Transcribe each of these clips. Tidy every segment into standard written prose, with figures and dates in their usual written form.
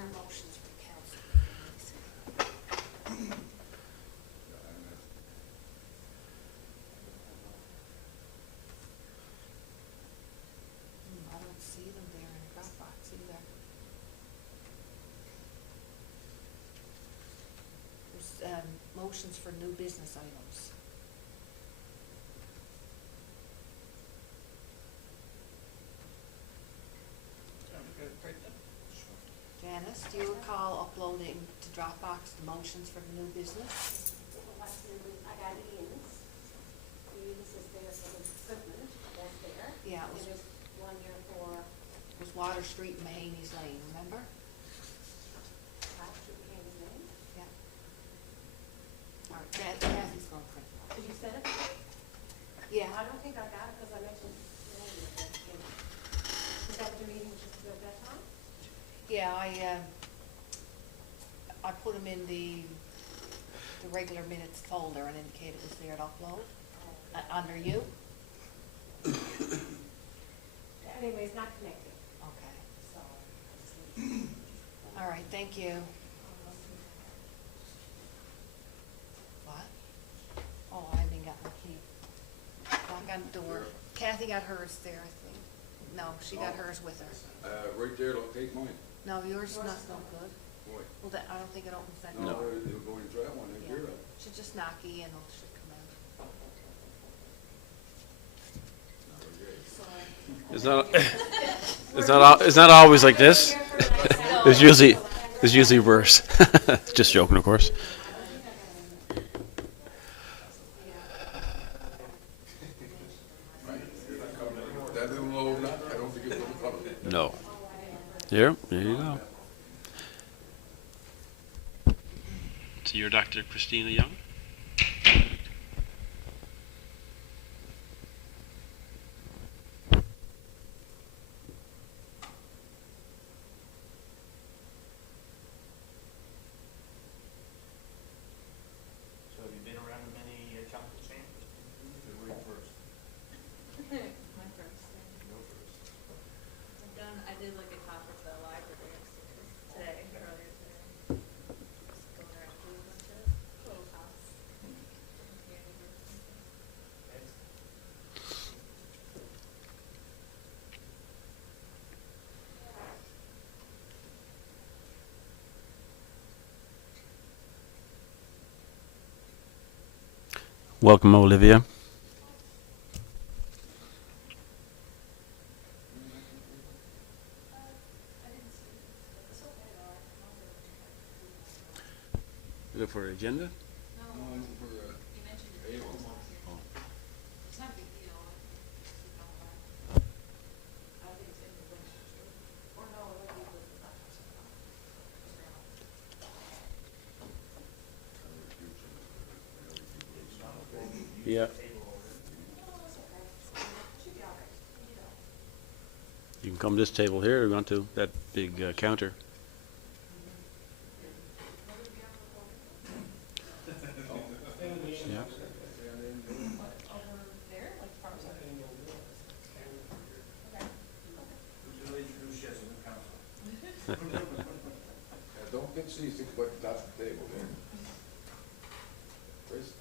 under motions for council. I don't see them there in Dropbox either. There's motions for new business items. Janice, do you recall uploading to Dropbox the motions for the new business? What's new, I got Ian's. Ian's is there for the equipment, that's there. Yeah, it And was, there's one here for it was Water Street and Mahaney's Lane, remember? Patrick Kane's name. Yeah. All right, Kathy's gonna print it. Did you send it? Yeah, I don't think I got it because I mentioned the name of it. Is that the meeting just at that time? yeah, I put them in the regular minutes folder and indicated it was there to upload, under you. Anyway, it's not connected, Okay, so. I just need- all right, thank you. What? Oh, I haven't got my key. I got the door. Kathy got hers there, I think. No, she got hers with her. Right there, look, take mine. No, yours is not no good. Boy. Well, that, I don't think it opens that No, door. it'll go in that one, Yeah. right there. Should just knock E and it should come out. It's not always like this. It's usually worse. Just joking, of course. That little low nut, I don't think it's gonna cover it. No. Here you go. So you're Dr. Christina Young? So have you been around to many council chambers? Wait first. My first thing. No first. I did like a talk at the library upstairs today, earlier today. Just going around doing a bunch of little talks. Welcome, Olivia. Look for agenda. No, I'm for, You mentioned it. Avon. It's not a big deal. I think it's in the registry. Or no, it would be with the doctor's. Yeah. You can come to this table here or go to that big counter. Yeah. There, like farms are. We'll introduce you as a new council. Don't get seasick, but that's the table there. Chris?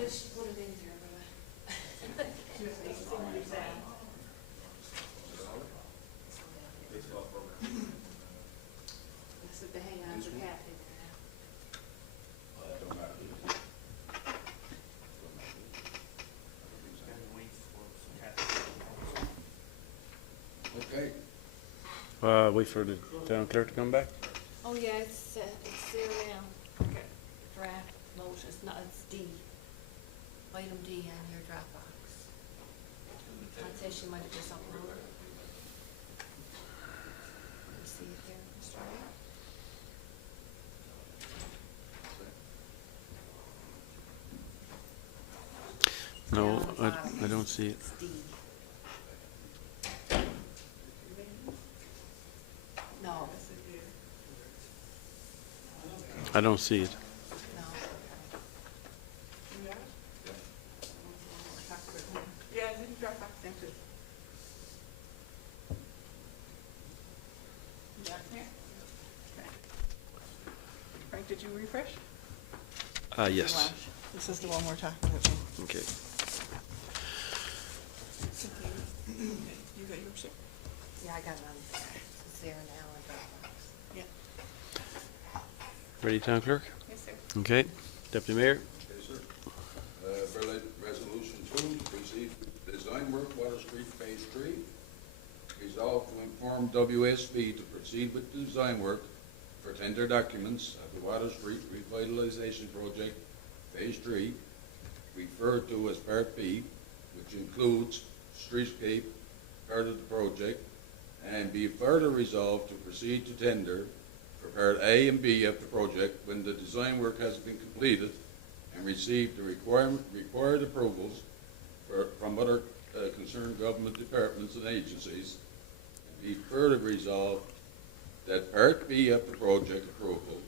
Just put it in there, but I said to hang on to Kathy there. Don't matter. And wait for some council. Okay, Wait for the town clerk to come back. Oh, yeah, it's there now. Okay. Draft motion, it's not, it's D. Item D on your Dropbox. I'd say she might have just uploaded it. You see it there, Mr. Wright? No, don't see it. It's D. No, I don't see it. no. Yeah, I didn't drop back then too. You got it there? Okay. Frank, did you refresh? Yes. Wow. This is the one we're talking about. Okay. You got yours, sir? Yeah, I got it on it's there now in Dropbox. Yeah. Ready, Town Clerk? Yes, sir. Okay. Deputy Mayor? Yes, sir. Berlin Resolution 2, to proceed with design work, Water Street Phase 3. Resolved to inform WSB to proceed with the design work for tender documents of the Water Street Revitalization Project Phase 3, referred to as Part B, which includes streetscape part of the project, and be further resolved to proceed to tender for Part A and B of the project when the design work has been completed and received the required approvals from other concerned government departments and agencies. And be further resolved that Part B of the project approval,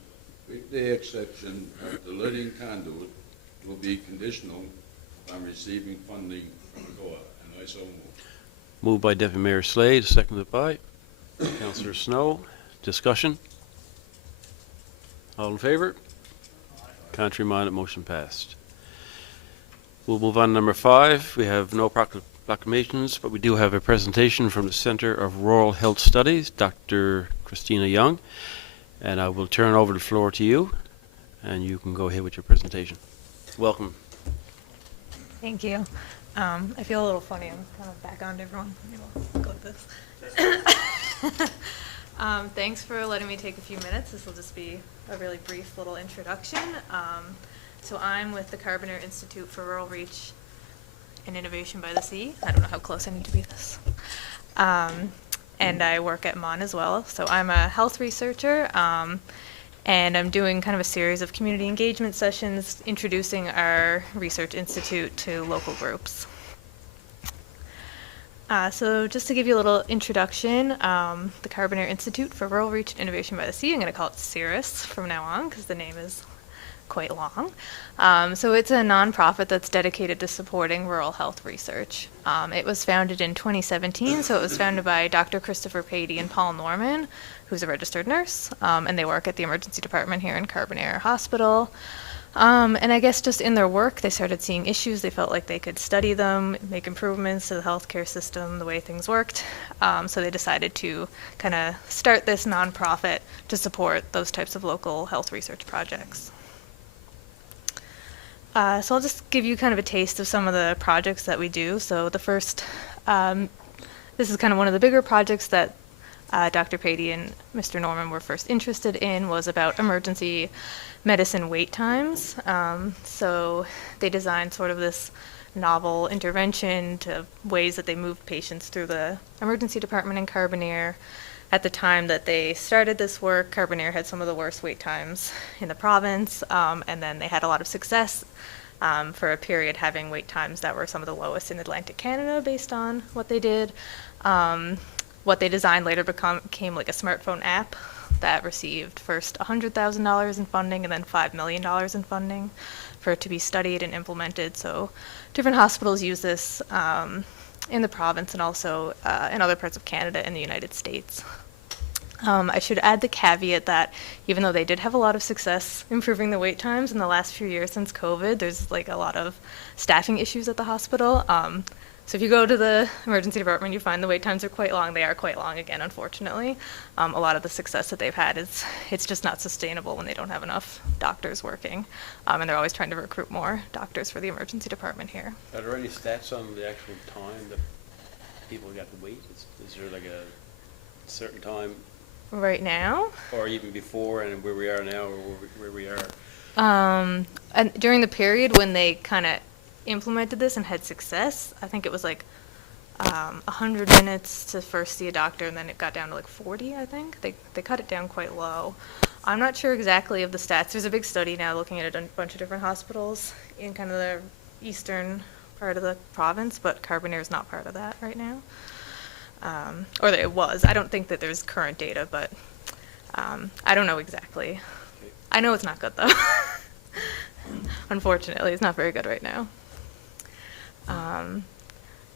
with the exception of the lighting conduit, will be conditional on receiving funding from COA. And I so move. Moved by Deputy Mayor Slade, seconded by Councillor Snow. Discussion? All in favour? Contrary minded, motion passed. We'll move on to number 5. We have no proclamations, but we do have a presentation from the Centre of Rural Health Studies, Dr. Christina Young. And I will turn over the floor to you, and you can go ahead with your presentation. Welcome. Thank you. I feel a little funny. I'm kind of back on to everyone. Maybe I'll go with this. Thanks for letting me take a few minutes. This will just be a really brief little introduction. So I'm with the Carbonear Institute for Rural Reach and Innovation by the Sea. I don't know how close I need to be this. And I work at MON as well. So I'm a health researcher. And I'm doing kind of a series of community engagement sessions introducing our research institute to local groups. So just to give you a little introduction, the Carbonear Institute for Rural Reach and Innovation by the Sea, I'm going to call it CIRRUS from now on because the name is quite long. So it's a nonprofit that's dedicated to supporting rural health research. It was founded in 2017, so it was founded by Dr. Christopher Patey and Paul Norman, who's a registered nurse, and they work at the emergency department here in Carbonear Hospital. And I guess just in their work, they started seeing issues. They felt like they could study them, make improvements to the healthcare system, the way things worked. So they decided to kind of start this nonprofit to support those types of local health research projects. So I'll just give you kind of a taste of some of the projects that we do. So the first, this is kind of one of the bigger projects that Dr. Patey and Mr. Norman were first interested in, was about emergency medicine wait times. So they designed sort of this novel intervention to ways that they move patients through the emergency department in Carbonear. At the time that they started this work, Carbonear had some of the worst wait times in the province, and then they had a lot of success for a period having wait times that were some of the lowest in Atlantic Canada based on what they did. What they designed later became like a smartphone app that received first $100,000 in funding and then $5 million in funding for it to be studied and implemented. So different hospitals use this in the province and also in other parts of Canada and the United States. I should add the caveat that even though they did have a lot of success improving the wait times in the last few years since COVID, there's like a lot of staffing issues at the hospital. So if you go to the emergency department, you find the wait times are quite long. They are quite long again, unfortunately. A lot of the success that they've had is it's just not sustainable when they don't have enough doctors working. And they're always trying to recruit more doctors for the emergency department here. Are there any stats on the actual time that people got to wait? Is there like a certain time? Right now? Or even before and where we are now or where we are? And during the period when they kind of implemented this and had success, I think it was like 100 minutes to first see a doctor, and then it got down to like 40, I think. They cut it down quite low. I'm not sure exactly of the stats. There's a big study now looking at a bunch of different hospitals in kind of the eastern part of the province, but Carbonear is not part of that right now. Or that it was. I don't think that there's current data, but I don't know exactly. I know it's not good though. Unfortunately, it's not very good right now.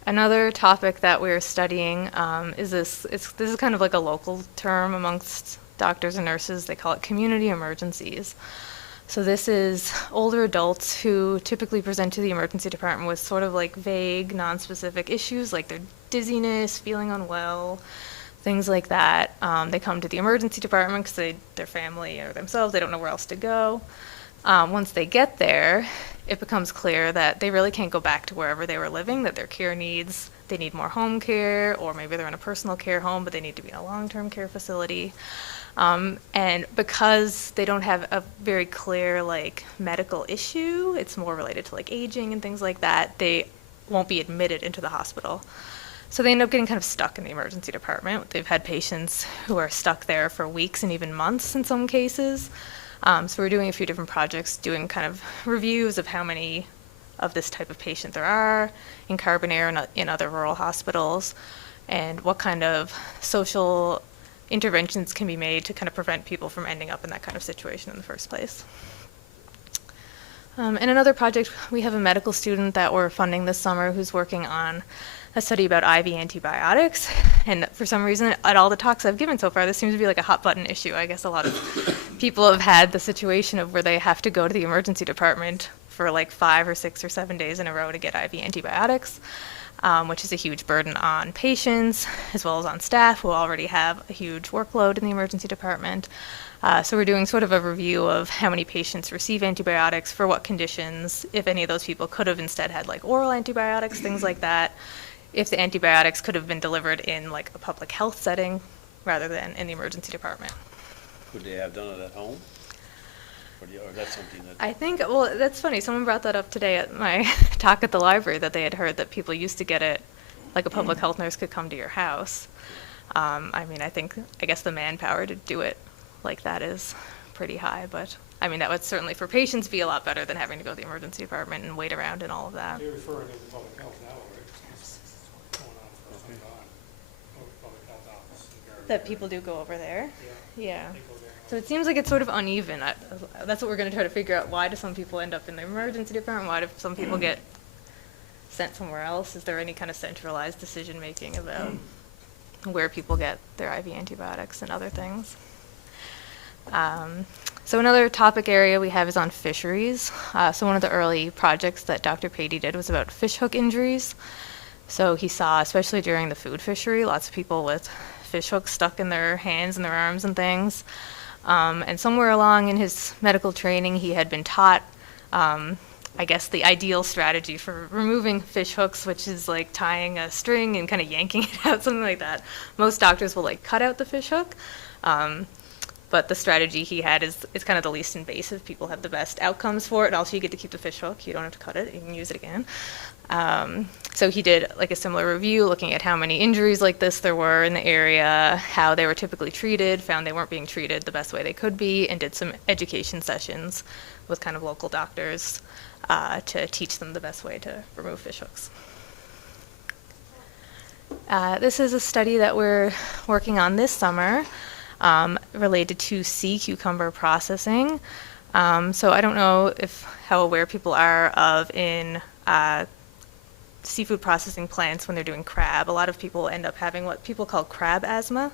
Another topic that we're studying is this. This is kind of like a local term amongst doctors and nurses. They call it community emergencies. So this is older adults who typically present to the emergency department with sort of like vague, non-specific issues like their dizziness, feeling unwell, things like that. They come to the emergency department because their family or themselves, they don't know where else to go. Once they get there, it becomes clear that they really can't go back to wherever they were living, that their care needs, they need more home care, or maybe they're in a personal care home, but they need to be in a long-term care facility. And because they don't have a very clear like medical issue, it's more related to like aging and things like that, they won't be admitted into the hospital. So they end up getting kind of stuck in the emergency department. They've had patients who are stuck there for weeks and even months in some cases. So we're doing a few different projects, doing kind of reviews of how many of this type of patient there are in Carbonear and in other rural hospitals, and what kind of social interventions can be made to kind of prevent people from ending up in that kind of situation in the first place. In another project, we have a medical student that we're funding this summer who's working on a study about IV antibiotics. And for some reason, at all the talks I've given so far, this seems to be like a hot button issue. I guess a lot of people have had the situation of where they have to go to the emergency department for like 5 or 6 or 7 days in a row to get IV antibiotics, which is a huge burden on patients as well as on staff who already have a huge workload in the emergency department. So we're doing sort of a review of how many patients receive antibiotics, for what conditions, if any of those people could have instead had like oral antibiotics, things like that, if the antibiotics could have been delivered in like a public health setting rather than in the emergency department. Could they have done it at home? Or that's something that... I think, well, that's funny. Someone brought that up today at my talk at the library, that they had heard that people used to get it, like a public health nurse could come to your house. I mean, I guess the manpower to do it like that is pretty high, but I mean, that would certainly for patients be a lot better than having to go to the emergency department and wait around and all of that. You're referring to the public health now, right? It's going on for some time. Public health office in Carbonear. That people do go over there? Yeah. They go there. So it seems like it's sort of uneven. That's what we're going to try to figure out. Why do some people end up in the emergency department? Why do some people get sent somewhere else? Is there any kind of centralized decision making about where people get their IV antibiotics and other things? So another topic area we have is on fisheries. So one of the early projects that Dr. Patey did was about fishhook injuries. So he saw, especially during the food fishery, lots of people with fishhooks stuck in their hands and their arms and things. And somewhere along in his medical training, he had been taught, I guess, the ideal strategy for removing fish hooks, which is like tying a string and kind of yanking it out, something like that. Most doctors will like cut out the fish hook. But the strategy he had is kind of the least invasive. People have the best outcomes for it. And also, you get to keep the fish hook. You don't have to cut it. You can use it again. So he did like a similar review, looking at how many injuries like this there were in the area, how they were typically treated, found they weren't being treated the best way they could be, and did some education sessions with kind of local doctors to teach them the best way to remove fish hooks. This is a study that we're working on this summer. Related to sea cucumber processing. So I don't know how aware people are of in seafood processing plants when they're doing crab. A lot of people end up having what people call crab asthma.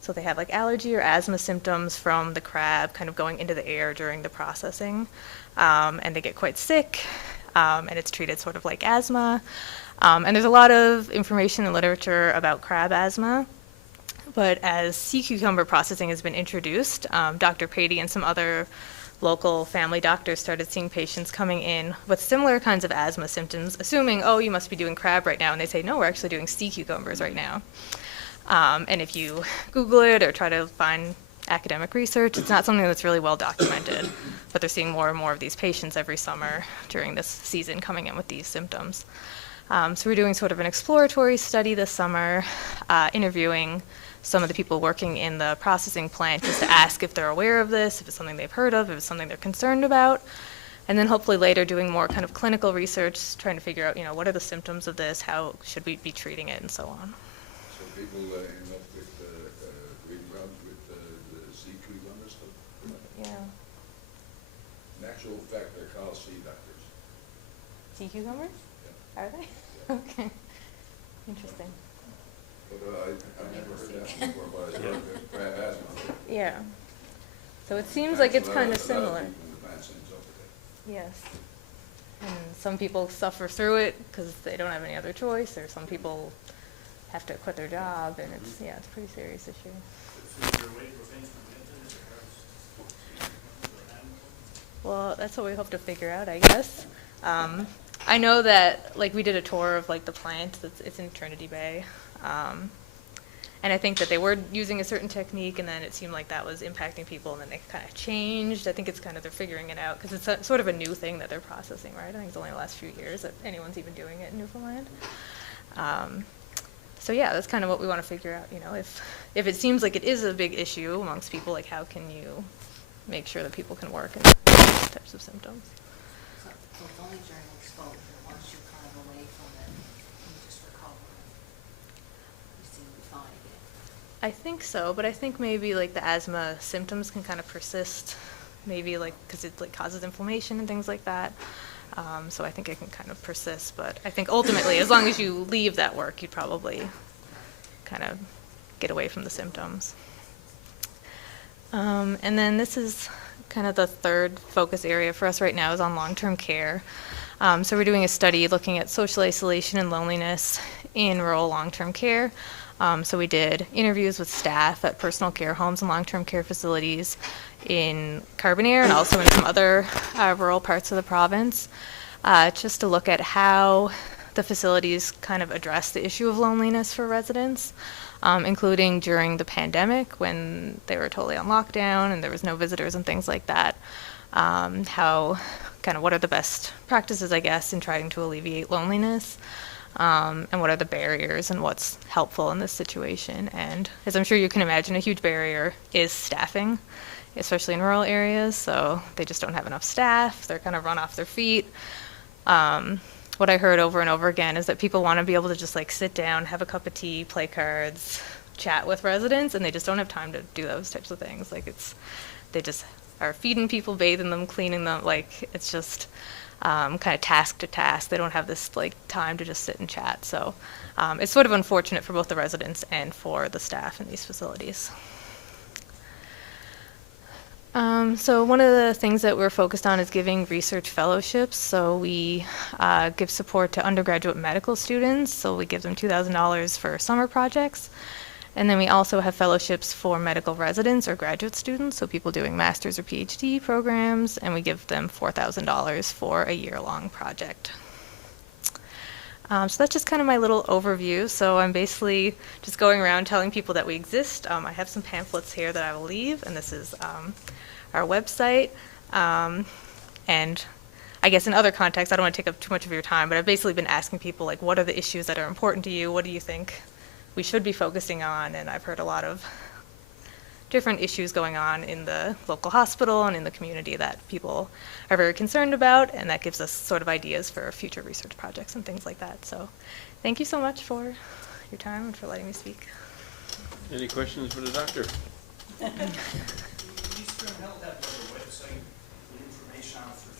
So they have like allergy or asthma symptoms from the crab kind of going into the air during the processing. And they get quite sick, and it's treated sort of like asthma. And there's a lot of information and literature about crab asthma. But as sea cucumber processing has been introduced, Dr. Patey and some other local family doctors started seeing patients coming in with similar kinds of asthma symptoms, assuming, oh, you must be doing crab right now. And they say, no, we're actually doing sea cucumbers right now. And if you Google it or try to find academic research, it's not something that's really well documented. But they're seeing more and more of these patients every summer during this season coming in with these symptoms. So we're doing sort of an exploratory study this summer, interviewing some of the people working in the processing plant just to ask if they're aware of this, if it's something they've heard of, if it's something they're concerned about. And then hopefully later doing more kind of clinical research, trying to figure out, what are the symptoms of this, how should we be treating it, and so on. So people end up with green problems with the sea cucumber stuff. Yeah. In actual fact, they're called sea doctors. Sea cucumbers? Yeah. Are they? Okay. Interesting. But I've never heard that before, but I heard that crab asthma. Yeah. So it seems like it's kind of A lot similar. people in the plant ends up with it. Yes. And some people suffer through it because they don't have any other choice, or some people have to quit their job, and it's a pretty serious issue. Is there a way to prevent from getting this, or Well, that's what we hope to figure out, I guess. I know that, like, we did a tour of, like, the plant it's in Trinity Bay. And I think that they were using a certain technique, and then it seemed like that was impacting people, and then they kind of changed. I think it's kind of they're figuring it out, because it's sort of a new thing that they're processing, right? I think it's only the last few years that anyone's even doing it in Newfoundland. So yeah, that's kind of what we want to figure out, if it seems like it is a big issue amongst people, like how can you make sure that people can work and these types of symptoms. So it's only during exposure, once you're kind of away from it, you just recover. You seem fine again. I think so, but I think maybe like the asthma symptoms can kind of persist, maybe like because it like causes inflammation and things like that. So I think it can kind of persist, but I think ultimately, as long as you leave that work, you'd probably kind of get away from the symptoms. And then this is kind of the third focus area for us right now is on long-term care. So we're doing a study looking at social isolation and loneliness in rural long-term care. So we did interviews with staff at personal care homes and long-term care facilities in Carbonear and also in some other rural parts of the province, just to look at how the facilities kind of address the issue of loneliness for residents, including during the pandemic when they were totally on lockdown and there was no visitors and things like that. How kind of what are the best practices, I guess, in trying to alleviate loneliness. And what are the barriers and what's helpful in this situation. And as I'm sure you can imagine, a huge barrier is staffing, especially in rural areas. So they just don't have enough staff. They're kind of run off their feet. What I heard over and over again is that people want to be able to just like sit down, have a cup of tea, play cards, chat with residents, and they just don't have time to do those types of things. Like they just are feeding people, bathing them, cleaning them. Like it's just kind of task to task. They don't have this like time to just sit and chat. So it's sort of unfortunate for both the residents and for the staff in these facilities. So one of the things that we're focused on is giving research fellowships. So we give support to undergraduate medical students. So we give them $2,000 for summer projects. And then we also have fellowships for medical residents or graduate students, so people doing master's or PhD programs, and we give them $4,000 for a year-long project. So that's just kind of my little overview. So I'm basically just going around telling people that we exist. I have some pamphlets here that I will leave, and this is our website. And I guess in other contexts, I don't want to take up too much of your time, but I've basically been asking people, like, what are the issues that are important to you? What do you think we should be focusing on? And I've heard a lot of different issues going on in the local hospital and in the community that people are very concerned about, and that gives us sort of ideas for future research projects and things like that. So thank you so much for your time and for letting me speak. Any questions for the doctor? Eastern Health have a website with information on for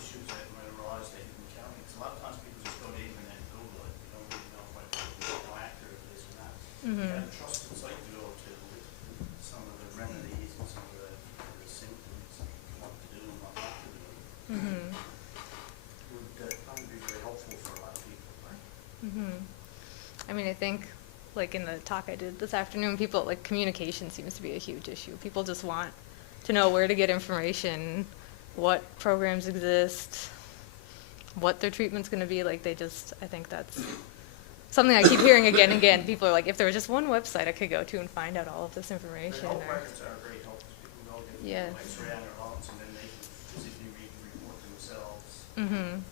issues that might arise that you can county? Because a lot of times people just go to the internet and Google it. You don't really know how accurate it is or not. Mm-hmm. And a trusted site to go to with some of the remedies and some of the symptoms, what to do and what not to do. Mm-hmm. Would probably be very helpful for a lot of people, right? Mm-hmm. I mean, I think, like in the talk I did this afternoon, people, like, communication seems to be a huge issue. People just want to know where to get information, what programs exist, what their treatment's going to be. Like, I think that's something I keep hearing again and again. People are like, if there was just one website I could go to and find out all of this information. The health or- records are very helpful. People go get Yeah. an X-ray on their lungs and then they can physically read the report themselves. Mm-hmm. And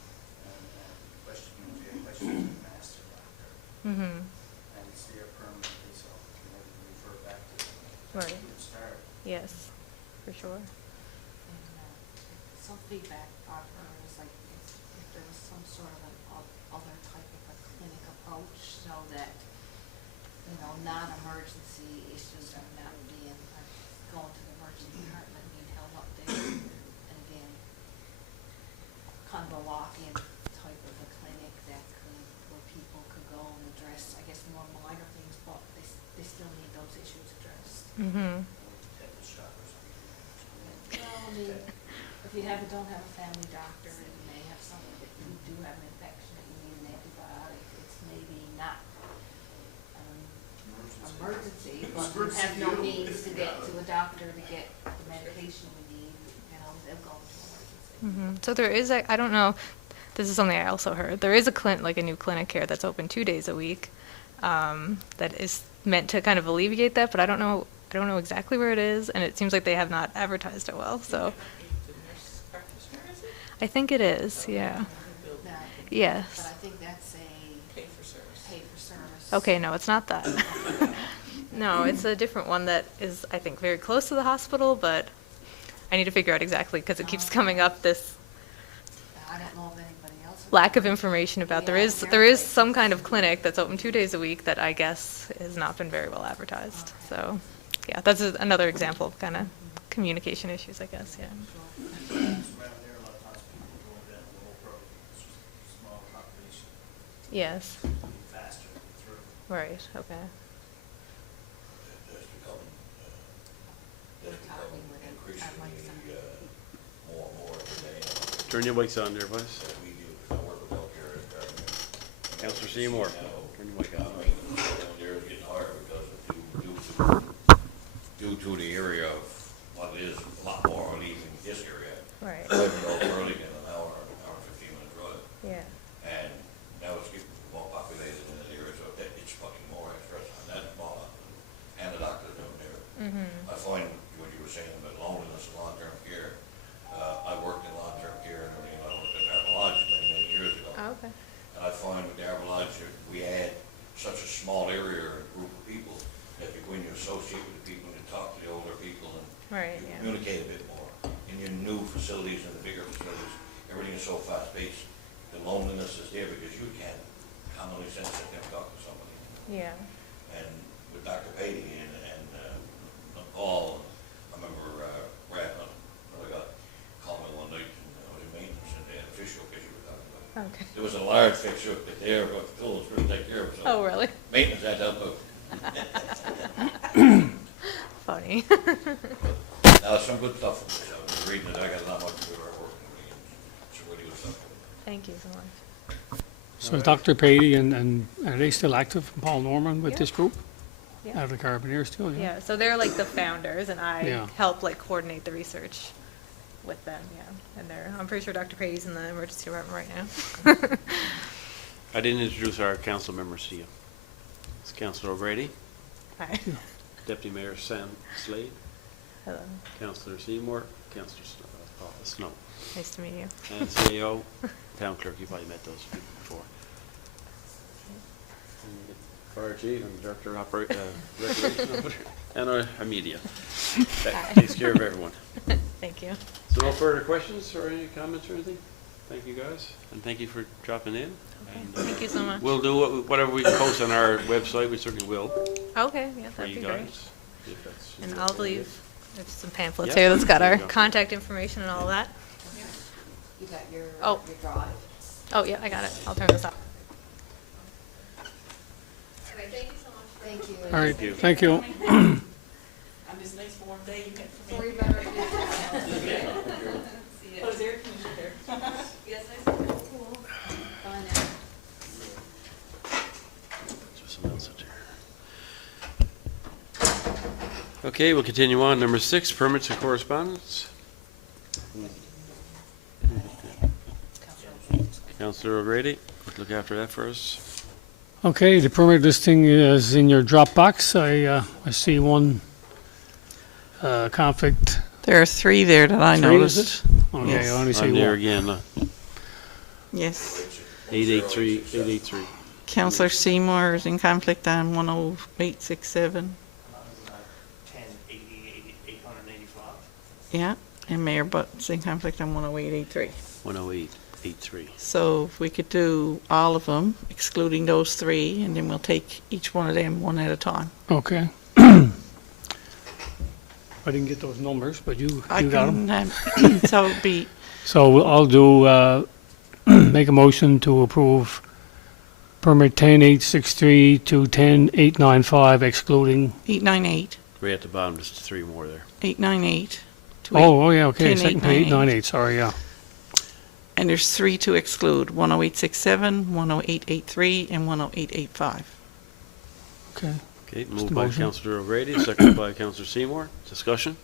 question, if you have questions, you can ask their doctor. Mm-hmm. And it's there permanently, so you know, you can refer back to it. Right. Good start. Yes, for sure. And some feedback sort of an other type of a clinic approach, so that, you know, non-emergency issues are not being, like, going to the emergency department, being held up there. And again, kind of a walk-in type of a clinic that could, where people could go and address, I guess, more minor things, but they still need those issues addressed. Mm-hmm. Tetanus shot or something. Well, I mean, if you don't have a family doctor, and you may have something that you do have an infection that you need an antibiotic, it's maybe not emergency, but you have no means to get to a doctor to get the medication you need, you know, they'll go to emergency. Mm-hmm. So there is I don't know, this is something I also heard. There is like a new clinic here that's open 2 days a week, that is meant to kind of alleviate that, but I don't know exactly where it is, and it seems like they have not advertised it well, so. I think it is, yeah. No, Yes. but I think that's a Pay for service. pay for service. Okay, no, it's not that. No, it's a different one that is, I think, very close to the hospital, but I need to figure out exactly, because it keeps coming up, this I don't know if anybody else. lack of information about, there Yeah, is some kind of clinic that's open 2 days a week that I guess has not been very well advertised, so, yeah, that's another example of kind of communication issues, I guess, yeah. Around there, a lot of times people go down the whole program, it's just a small population, Yes, faster to get through. right, okay. That's becoming, increasingly, more and more every day. Turn your mics on there, boys. That we do, because I work with healthcare at Carbonear. Councillor Seymour, turn your mic on. Down there is getting higher because due to the area of what is a lot more uneven in this area. Right, Early in an hour and 15-minute drive. yeah, And now it's getting more populated in that area, so it's fucking more stress on that mall and the doctor down there. mm-hmm, I find what you were saying about loneliness and long-term care. I worked in long-term care and everything, I worked at Darby Lodge many, many years ago. oh, okay, And I find with Darby Lodge, we had such a small area or group of people that when you associate with the people, and you talk to the older people, and right, you yeah, communicate a bit more. In your new facilities and the bigger facilities, everything is so fast-paced. The loneliness is there because you can't commonly sense that you talk to somebody. yeah, And with Dr. Patey and Paul, I remember I got called me one night and I was in maintenance and they had a fish hook issue we were talking about. okay. There was a large fish hook that there, but Phil was going to take care of it. So Oh, really? maintenance had to help out. Funny. Now, some good stuff from this. I was reading it. I got not much good artwork from it. It's really good stuff. Thank you so much. So is Dr. Patey and are they still active, Paul Norman, with Yeah. this group? Yeah. Out of the Carbonear still, yeah? Yeah, so they're like the founders, and I Yeah. help like coordinate the research with them, yeah. And I'm pretty sure Dr. Patey's in the emergency department right now. I didn't introduce our council members to you. It's Councillor O'Grady, Hi. Deputy Mayor Sam Slade, Hello. Councillor Seymour, Councillor Snow, Nice to meet you. and CAO, Town Clerk. You've probably met those people before. And Fire Chief and Director of Recreation over there, and our media. That Hi. takes care of everyone. Thank you. So no further questions or any comments or anything? Thank you, guys, and thank you for dropping in. Okay, And, thank you so much. We'll do whatever we can post on our website, we certainly will, Okay, yeah, for that'd you be great. guys. if that's- And I'll leave, there's some pamphlets Yeah, here that's got there our you go. contact information and all that. You got your Oh. drive. Oh, yeah, I got it. I'll turn this off. All right, thank you so much. Thank you. All right, Thank you. thank you. On this nice warm day, you had for Sorry me. about our business. See Oh, ya. is there a conditioner there? Yes, I said, cool. Bye now. Just some else up there. Okay, we'll continue on. Number 6, permits and correspondence. Councillor O'Grady, look after that for us. Okay, the permit listing is in your Dropbox. I see one conflict. There are 3 there that I 3, is noticed. Okay, Yes. I only see I'm there one. again, Yes. 883. Councillor Seymour is in conflict on 10867. 1080, 885. Yeah. And Mayor Butt's in conflict on 10883. 108. 8883. So if we could do all of them, excluding those three, and then we'll take each one of them one at a time. Okay. I didn't get those numbers, but you I got them. can, so it'd be So I'll do, make a motion to approve permit 10863 to 10895 excluding, 898, Right at the bottom, just 3 more there. 898. to oh, yeah, okay, 10, second page, 898. 898, sorry, yeah. And there's 3 to exclude, 10867, 10883, and 10885. Okay. Okay, the moved by motion? Councillor O'Grady, seconded by Councillor Seymour. Discussion?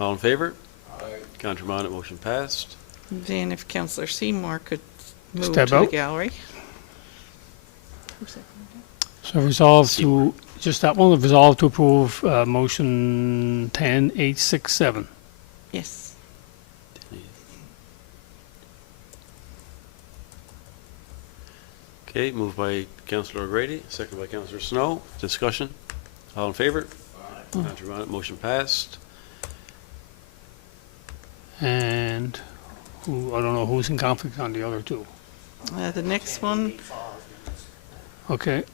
All in favor? Aye. Contrary minded, motion passed. Then if Councillor Seymour could move Step to the out. gallery. So resolve to, just that one, resolve to approve motion 10867. Yes. Okay, moved by Councillor O'Grady, seconded by Councillor Snow. Discussion? All in favor? Contrary minded, motion passed. And who, I don't know who's in conflict on the other two. The next one, 85, Okay.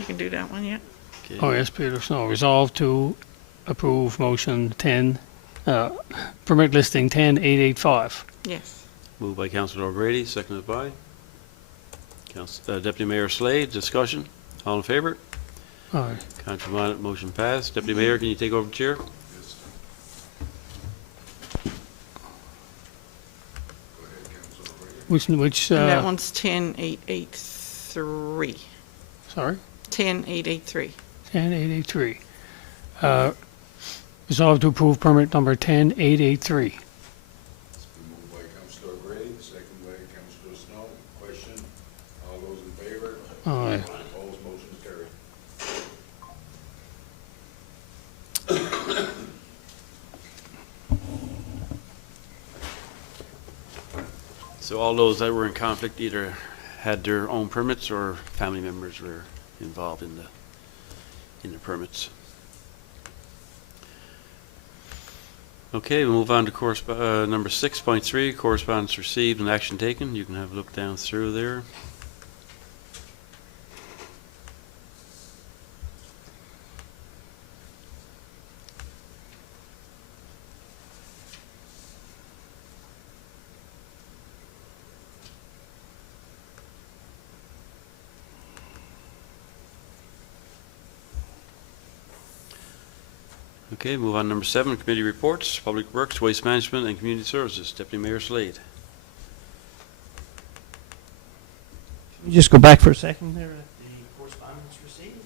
you can do that one, yeah? Okay. Oh, yes, Peter Snow. Resolve to approve motion 10, permit listing 10885. Yes. Moved by Councillor O'Grady, seconded by Deputy Mayor Slade. Discussion? All in favor? Aye. Contrary minded, motion passed. Deputy Mayor, can you take over the chair? Yes. Go ahead, Councillor O'Grady. Which, And that one's 10883. sorry? 10883. 10883. Resolve to approve permit number 10883. It's been moved by Councillor O'Grady, second by Councillor Snow. Question? All those in favor? Aye. Opposed, motion is carried. So all those that were in conflict either had their own permits or family members were involved in the permits. Okay, we'll move on to number 6.3, correspondence received and action taken. You can have a look down through there. Okay, move on to number 7, committee reports, Public Works, Waste Management, and Community Services. Deputy Mayor Slade. Can you just go back for a second there at the correspondence received?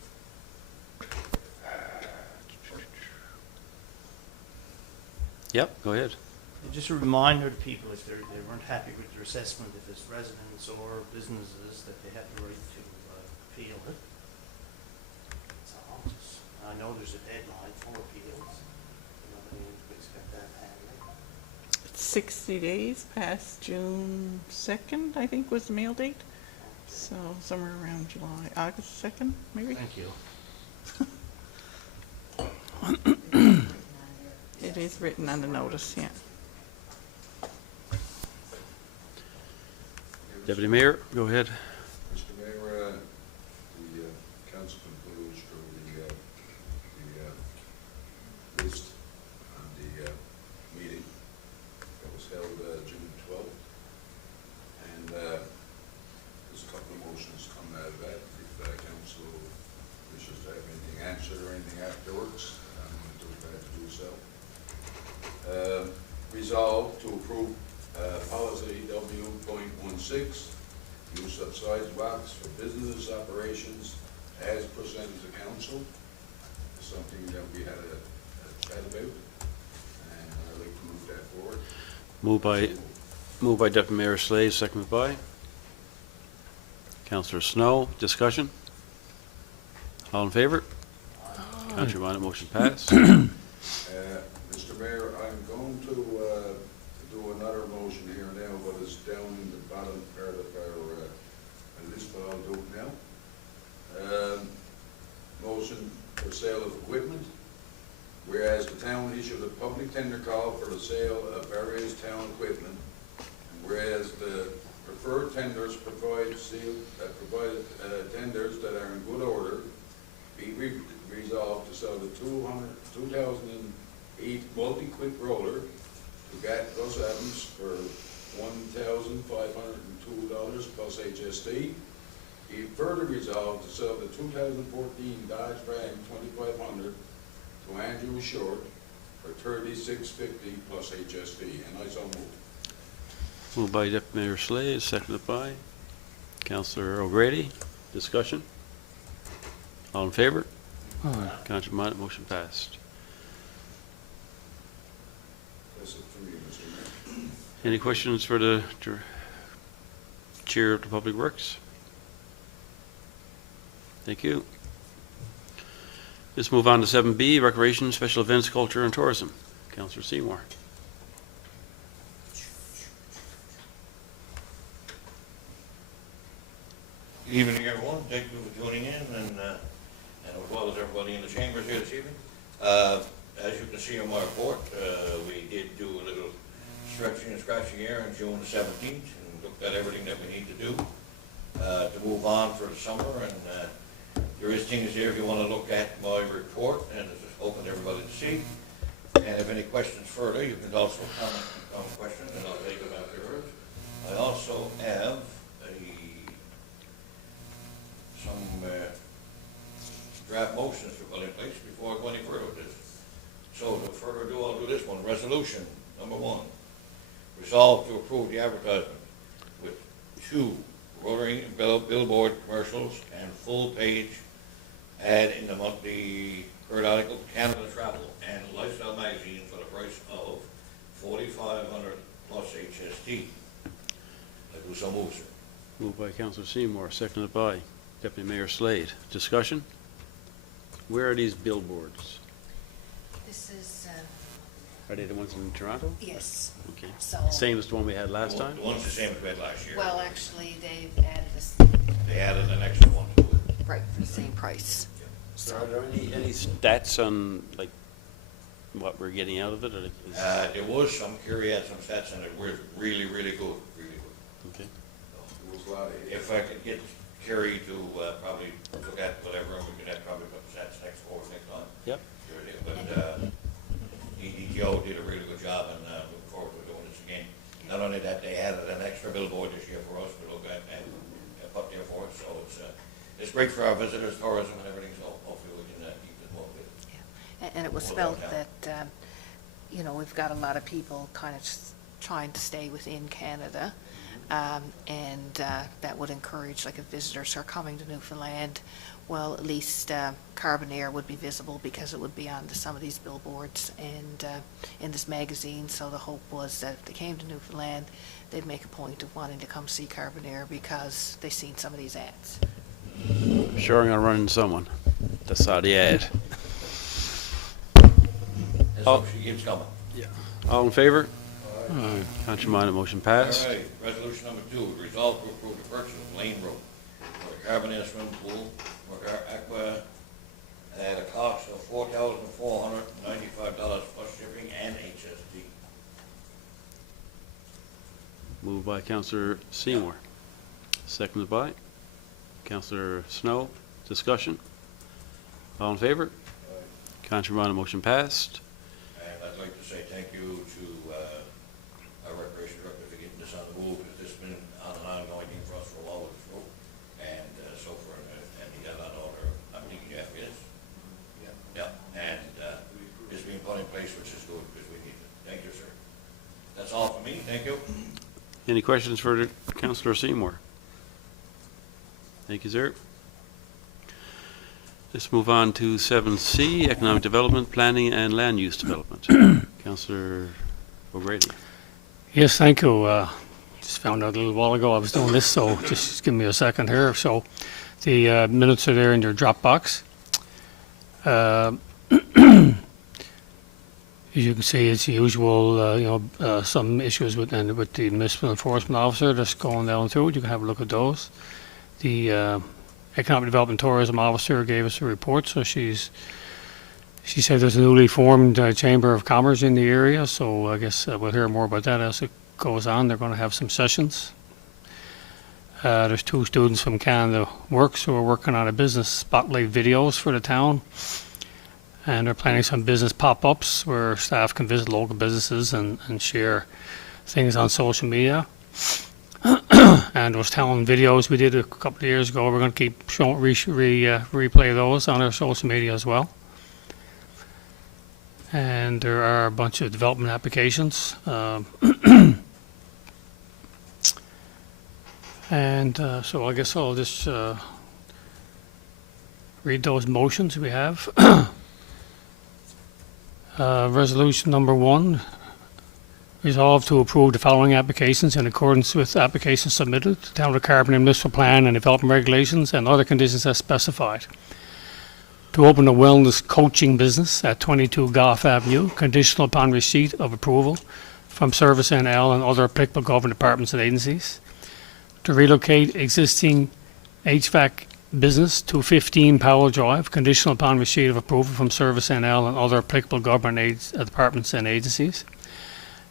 Yep, go ahead. Just a reminder to people, if they weren't happy with their assessment, if it's residents or businesses, that they have the right to appeal it. That's all. I know there's a deadline for appeals. Anybody's got that handy. It's 60 days past June 2nd, I think was the mail date. So somewhere around July, August 2nd, maybe? Thank you. It is written on the notice, yeah. Deputy Mayor, go ahead. Mr. Mayor, the council concludes through the list on the meeting that was held June 12th. And there's a couple of motions coming out of that. If council wishes to have anything answered or anything afterwards, I'm glad to do so. Resolve to approve policy W.16, use of sidewalks for business operations as presented to council. Something that we had a chat about, and I'd like to move that forward. Moved by Deputy Mayor Slade, seconded by Councillor Snow. Discussion? All in favor? Contrary minded, motion passed. Mr. Mayor, I'm going to do another motion here now, but it's down in the bottom part of our list, but I'll do it now. Motion for sale of equipment. Whereas the town issued a public tender call for the sale of various town equipment, and whereas the preferred tenders provide tenders that are in good order, be resolved to sell the 2008 multi-quip roller to Gus Adams for $1,502 plus HST. Be further resolved to sell the 2014 Dodge Ram 2500 to Andrew Short for $36.50 plus HST, and I so move. Moved by Deputy Mayor Slade, seconded by Councillor O'Grady. Discussion? All in favor? Contrary minded, motion passed. That's it for me, Mr. Mayor. Any questions for the Chair of the Public Works? Thank you. Let's move on to 7B, Recreation, Special Events, Culture, and Tourism. Councillor Seymour. Good evening, everyone. Thank you for tuning in, and as well as everybody in the chambers here this evening. As you can see in my report, we did do a little stretching and scratching here on June the 17th, and looked at everything that we need to do to move on for the summer. And there is things here if you want to look at my report, and it's open to everybody to see. And if any questions further, you can also comment on questions, and I'll take them afterwards. I also have some draft motions to put in place before I go any further with this. So without further ado, I'll do this one. Resolution number 1. Resolve to approve the advertisement with 2 rotary billboard commercials and full page ad in the monthly periodical Canada Travel and Lifestyle magazine for the price of $4,500 plus HST. I do so move, sir. Moved by Councillor Seymour, seconded by Deputy Mayor Slade. Discussion? Where are these billboards? This is, Are they the ones in Toronto? yes, Okay. so, Same as the one we had last time? The one's the same as we had last year. well, actually, they've added this, They added an extra one to it. right, for the same price. So are there any stats on, like, what we're getting out of it? Or like, There was some, Kerry had some stats, and it was really, really good, really good. okay. There was a lot of If I could get Kerry to probably look at whatever, and we could have probably put the stats next time. Yep. Sure did. But EDGO did a really good job, and look forward to doing this again. Not only that, they added an extra billboard this year for us to look at and put there for us, so it's great for our visitors, tourism, and everything, so hopefully we can keep it motivated. Yeah. And it was Well, felt that, you know, we've got a lot of people kind of trying to stay within Canada, and that would encourage, like, if visitors are coming to Newfoundland, well, at least Carbonear would be visible because it would be on some of these billboards and in this magazine. So the hope was that if they came to Newfoundland, they'd make a point of wanting to come see Carbonear because they've seen some of these ads. Sure, I'm gonna run into someone. That's how the ad. And so she keeps coming. All in favor? Contrary minded, motion passed. All right, resolution number 2, resolve to approve the purchase of lane room for the Carbonear swimming pool for Aqua at a cost of $4,495 plus shipping and HST. Moved by Councillor Seymour, seconded by Councillor Snow. Discussion? All in favor? Contrary minded, motion passed. And I'd like to say thank you to our recreation director for getting this on the move, because this has been on an ongoing thing for us for a while with this group. And so far, and he got on order, I'm thinking, yeah, it is. Yeah, and it's being put in place, which is good, because we need it. Thank you, sir. That's all for me, thank you. Any questions for Councillor Seymour? Thank you, sir. Let's move on to 7C, Economic Development, Planning and Land Use Development. Councillor O'Grady. Yes, thank you. Just found out a little while ago I was doing this, so just give me a second here. So the minutes are there in your Dropbox. As you can see, as usual, some issues with the municipal enforcement officer that's going down through it. You can have a look at those. The Economic Development Tourism Officer gave us a report, so she said there's a newly formed Chamber of Commerce in the area, so I guess we'll hear more about that as it goes on. They're going to have some sessions. There's 2 students from Canada Works who are working on a business spotlight videos for the town. And they're planning some business pop-ups where staff can visit local businesses and share things on social media. And those town videos we did a couple of years ago, we're going to keep showing, replay those on our social media as well. And there are a bunch of development applications. And so I guess I'll just read those motions we have. Resolution number 1, resolve to approve the following applications in accordance with applications submitted to Town of Carbonear Municipal Plan and Development Regulations and other conditions as specified. To open a wellness coaching business at 22 Gough Avenue, conditional upon receipt of approval from Service NL and other applicable government departments and agencies. To relocate existing HVAC business to 15 Powell Drive, conditional upon receipt of approval from Service NL and other applicable government departments and agencies.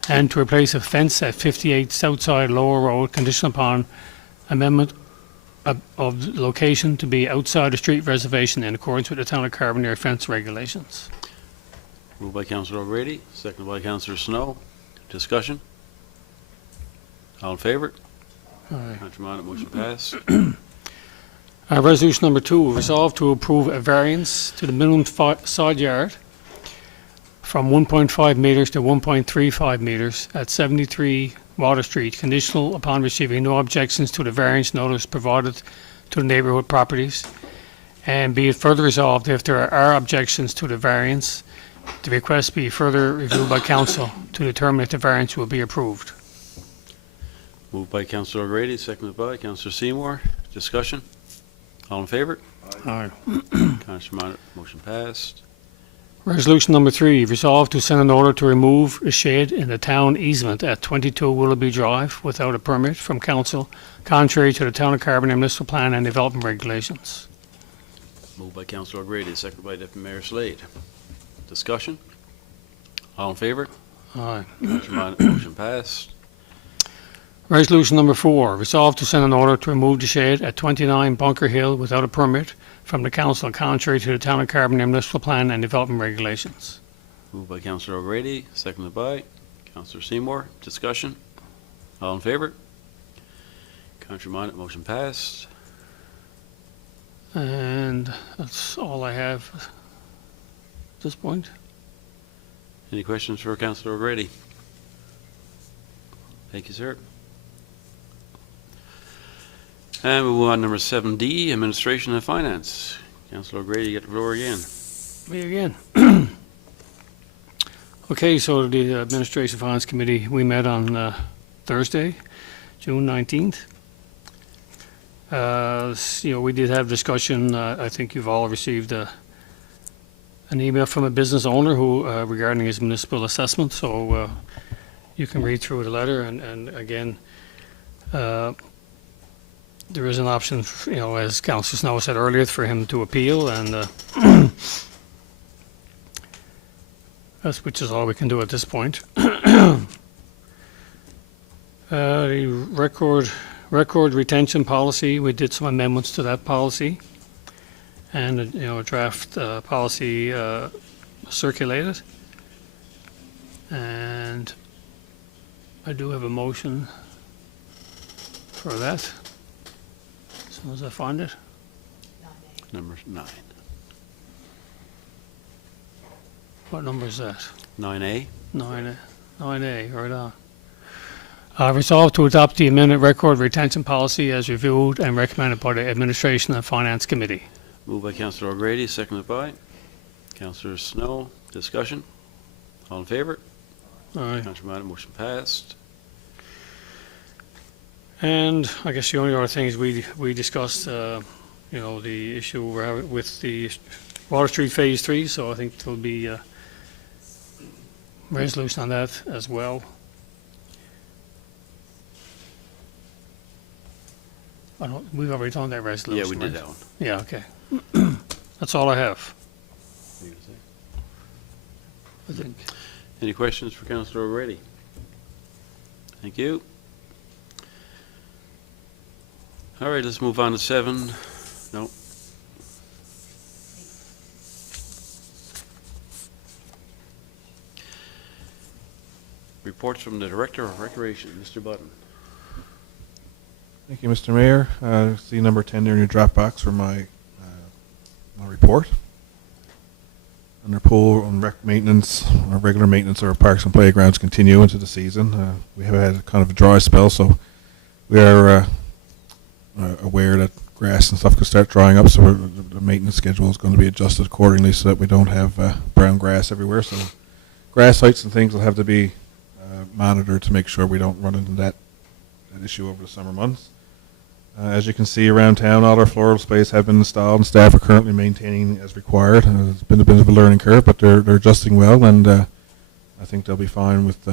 And to replace a fence at 58 Southside Lower Road, conditional upon amendment of the location to be outside the street reservation in accordance with the Town of Carbonear fence regulations. Moved by Councillor O'Grady, seconded by Councillor Snow. Discussion? All in favour? Aye. Contrary minded, motion passed. Resolution number 2, resolve to approve a variance to the minimum side yard from 1.5 metres to 1.35 metres at 73 Water Street, conditional upon receiving no objections to the variance notice provided to the neighbourhood properties. And be it further resolved, if there are objections to the variance, the request be further reviewed by council to determine if the variance will be approved. Moved by Councillor O'Grady, seconded by Councillor Seymour. Discussion? All in favour? Aye. Contrary minded, motion passed. Resolution number 3, resolve to send an order to remove a shed in the town easement at 22 Willoughby Drive without a permit from council, contrary to the Town of Carbonear Municipal Plan and Development Regulations. Moved by Councillor O'Grady, seconded by Deputy Mayor Slade. Discussion? All in favour? Aye. Contrary minded, motion passed. Resolution number 4, resolve to send an order to remove the shed at 29 Bunker Hill without a permit from the council, contrary to the Town of Carbonear Municipal Plan and Development Regulations. Moved by Councillor O'Grady, seconded by Councillor Seymour. Discussion? All in favour? Contrary minded, motion passed. And that's all I have at this point. Any questions for Councillor O'Grady? Thank you, sir. And we move on to number 7D, Administration and Finance. Councillor O'Grady, you get the floor again. Me again. Okay, so the Administration Finance Committee, we met on Thursday, June 19th. We did have discussion. I think you've all received an email from a business owner who regarding his municipal assessment. So you can read through the letter, and again, there is an option, as Councillor Snow said earlier, for him to appeal, and which is all we can do at this point. The record retention policy, we did some amendments to that policy, and a draft policy circulated, and I do have a motion for that. As soon as I find it. Number 9. What number is that? 9A. 9A, right on. Resolved to adopt the amended record retention policy as reviewed and recommended by the Administration and Finance Committee. Moved by Councillor O'Grady, seconded by Councillor Snow. Discussion? All in favour? Aye. Contrary minded, motion passed. And I guess the only other things we discussed, the issue we're having with the Water Street Phase 3, so I think there'll be a resolution on that as well. We've already done that resolution. Yeah, we did right? that one. Yeah, okay. That's all I have. I think. Any questions for Councillor O'Grady? Thank you. All right, let's move on to 7. No. Reports from the Director of Recreation, Mr. Button. Thank you, Mr. Mayor. See number 10 there in your drop box for my report. Under pool and rec maintenance, our regular maintenance of our parks and playgrounds continue into the season. We have had kind of a dry spell, so we are aware that grass and stuff could start drying up, so the maintenance schedule is going to be adjusted accordingly so that we don't have brown grass everywhere. So grass heights and things will have to be monitored to make sure we don't run into that issue over the summer months. As you can see around town, all our floral space have been installed and staff are currently maintaining as required. It's been a bit of a learning curve, but they're adjusting well, and I think they'll be fine with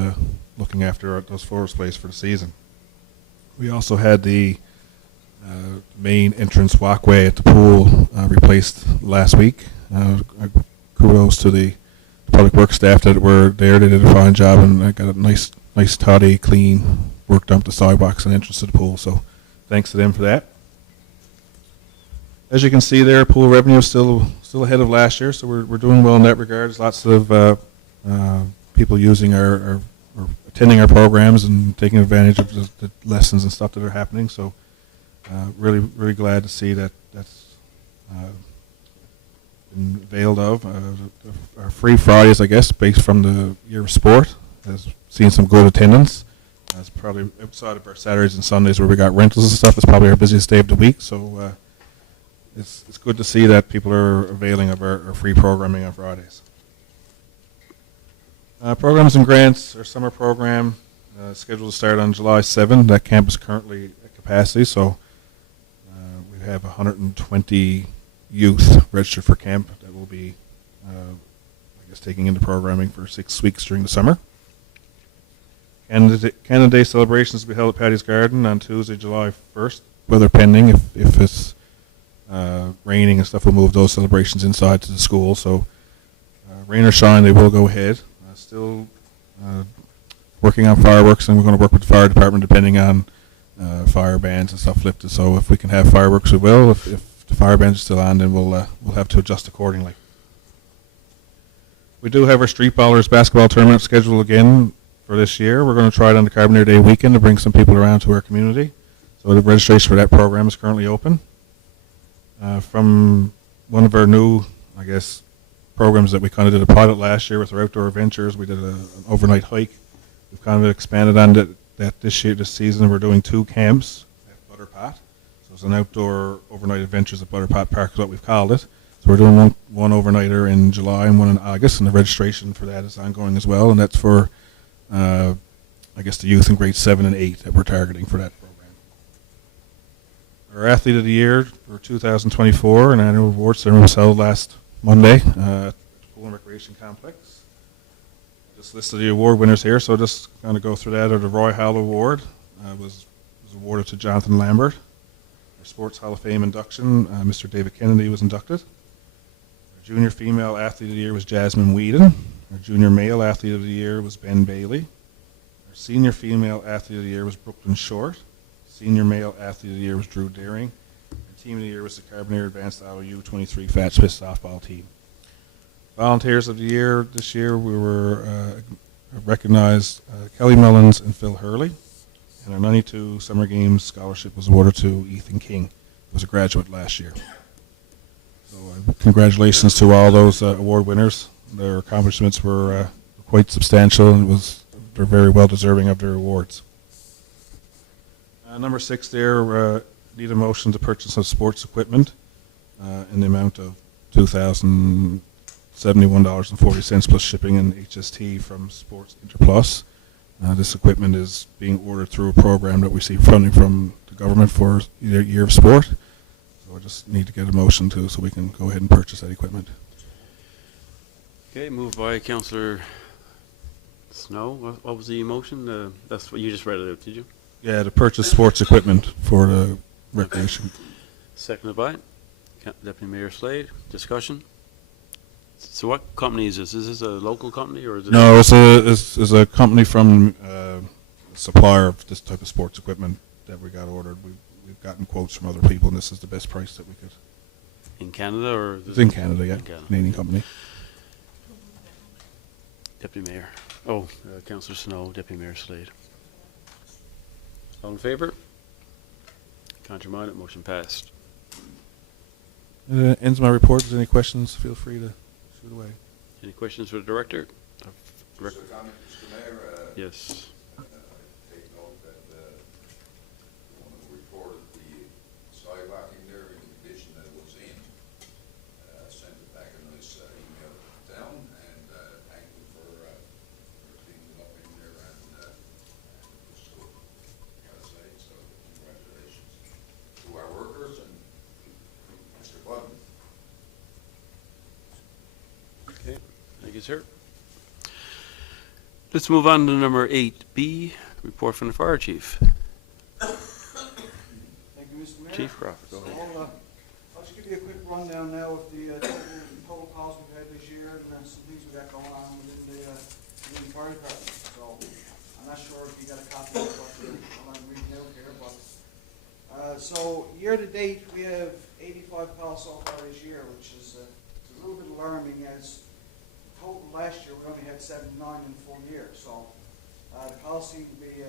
looking after those floral space for the season. We also had the main entrance walkway at the pool replaced last week. Kudos to the public works staff that were there. They did a fine job and got a nice, tidy, clean, worked up the sidewalks and entrance to the pool. So thanks to them for that. As you can see there, pool revenue is still ahead of last year, so we're doing well in that regard. There's lots of people using or attending our programs and taking advantage of the lessons and stuff that are happening. So really glad to see that that's been availed of. Our free Fridays, I guess, based from the year of sport, has seen some good attendance. It's probably outside of our Saturdays and Sundays where we got rentals and stuff. It's probably our busiest day of the week. So it's good to see that people are availing of our free programming on Fridays. Programs and grants, our summer program scheduled to start on July 7th. That camp is currently at capacity, so we have 120 youth registered for camp that will be, I guess, taking into programming for 6 weeks during the summer. Canada Day celebrations will be held at Paddy's Garden on Tuesday, July 1st, weather pending. If it's raining and stuff, we'll move those celebrations inside to the school. So rain or shine, they will go ahead. Still working on fireworks, and we're going to work with the fire department depending on fire bans and stuff lifted. So if we can have fireworks, we will. If the fire bans are still on, then we'll have to adjust accordingly. We do have our Street Ballers basketball tournament scheduled again for this year. We're going to try it on the Carbonear Day weekend to bring some people around to our community. So the registration for that program is currently open. From one of our new, I guess, programs that we kind of did a pilot last year with our outdoor adventures, we did an overnight hike. We've kind of expanded on that this season. We're doing 2 camps at Butterpot. So it's an outdoor overnight adventures at Butterpot Park is what we've called it. So we're doing one overnighter in July and one in August, and the registration for that is ongoing as well, and that's for I guess the youth in grades 7 and 8 that we're targeting for that program. Our Athlete of the Year for 2024, an annual award ceremony was held last Monday at the Pool and Recreation Complex. Just listed the award winners here, so just kind of go through that. The Roy Hall Award was awarded to Jonathan Lambert. Our Sports Hall of Fame induction, Mr. David Kennedy was inducted. Our Junior Female Athlete of the Year was Jasmine Whedon. Our Junior Male Athlete of the Year was Ben Bailey. Our Senior Female Athlete of the Year was Brooklyn Short. Senior Male Athlete of the Year was Drew Daring. Team of the Year was the Carbonear Advanced Auto U23 Fat Swiss softball team. Volunteers of the Year this year, we were recognized Kelly Mullins and Phil Hurley. And our 92 Summer Games scholarship was awarded to Ethan King, who was a graduate last year. So congratulations to all those award winners. Their accomplishments were quite substantial, and they're very well deserving of their awards. Number 6 there, need a motion to purchase some sports equipment in the amount of $2,071.40 plus shipping and HST from Sports Interplus. This equipment is being ordered through a program that we receive funding from the government for the Year of Sport. So I just need to get a motion so we can go ahead and purchase that equipment. Okay, moved by Councillor Snow. What was the motion? That's what you just read it out, did you? Yeah, to purchase sports equipment for the recreation. Seconded by Deputy Mayor Slade. Discussion. So what company is this? Is this a local company or is it? No, it's a company from supplier of this type of sports equipment that we got ordered. We've gotten quotes from other people, and this is the best price that we could. In Canada or? It's in Canada, yeah. In Canada. Canadian company. Deputy Mayor. Oh, Councillor Snow, Deputy Mayor Slade. All in favour? Contrary minded, motion passed. Ends my report. If there's any questions, feel free to shoot away. Any questions for the Director? Just a comment, Mr. Mayor. Yes. Take note that one of the reported the sidewalking there in the condition that it was in. Sent it back a nice email down, and thank you for cleaning it up in there, and it's good. Gotta say, so congratulations to our workers and Mr. Button. Okay, thank you, sir. Let's move on to number 8B, report from the Fire Chief. Thank you, Mr. Mayor. Chief Crawford, go ahead. I'll just give you a quick rundown now of the total calls we've had this year and some things we got going on within the fire department. So I'm not sure if you got a copy of what I'm reading out here, but so year to date we have 85 calls so far this year, which is a little bit alarming as total last year we only had 79 in the full year. So the calls seem to be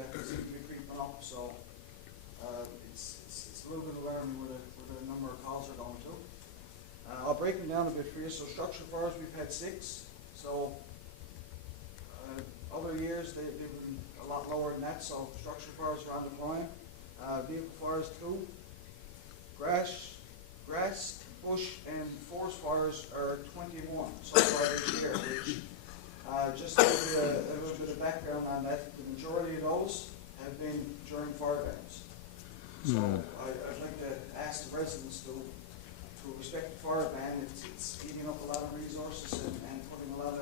creeping up. So it's a little bit alarming where the number of calls are going to. I'll break them down a bit for you. So structure fires, we've had 6. So other years they've been a lot lower than that. So structure fires are on the climb. Vehicle fires 2. Grass, bush, and forest fires are 21 so far this year. Which just to give you a little bit of background on that, the majority of those have been during fire events. So I'd like to ask the residents to respect the fire ban. It's eating up a lot of resources and putting a lot